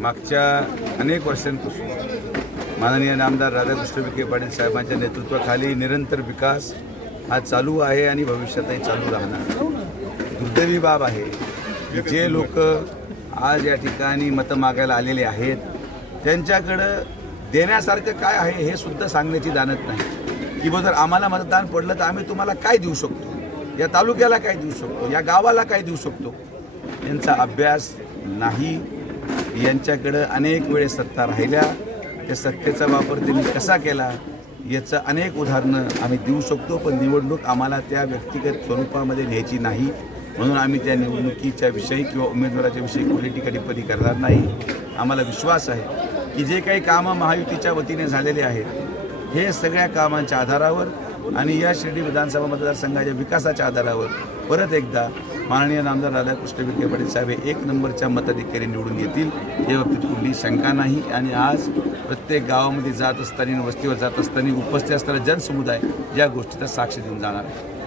मागच्या अनेक वर्षांपासून माननीय नामदार राधाकृष्ण विखे पाटील साहेबांच्या नेतृत्वाखाली निरंतर विकास हा चालू आहे आणि भविष्यातही चालू राहणार. दुर्दैवी बाब आहे की जे लोक आज या ठिकाणी मतं मागायला आलेले आहेत त्यांच्याकडं देण्यासारखं काय आहे हे सुद्धा सांगण्याची जाणत नाही. की बा जर आम्हाला मतदान पडलं तर आम्ही तुम्हाला काय देऊ शकतो? या तालुक्याला काय देऊ शकतो? या गावाला काय देऊ शकतो? यांचा अभ्यास नाही. यांच्याकडं अनेक वेळेस सत्ता राहिल्या. त्या सत्तेचा वापर त्यांनी कसा केला याचं अनेक उदाहरणं आम्ही देऊ शकतो पण निवडणूक आम्हाला त्या व्यक्तिगत स्वरूपामध्ये न्यायची नाही. म्हणून आम्ही त्या निवडणुकीच्या विषयी किंवा उमेदवाराच्या विषयी कुठली पदी करणार नाही. आम्हाला विश्वास आहे की जे काही कामं महायुतीच्या वतीने झालेले आहेत हे सगळ्या कामांच्या आधारावर आणि या शिर्डी विधानसभा मतदारसंघाच्या विकासाच्या आधारावर परत एकदा माननीय नामदार राधाकृष्ण विखे पाटील साहेब हे एक नंबरच्या मताधिकारी निवडून येतील या बाबतीत कुठली शंका नाही. आणि आज प्रत्येक गावामध्ये जात असताना वस्तीवर जात असताना उपस्थित असताना जनसमुदाय या गोष्टीचा साक्ष देऊन जाणार आहे.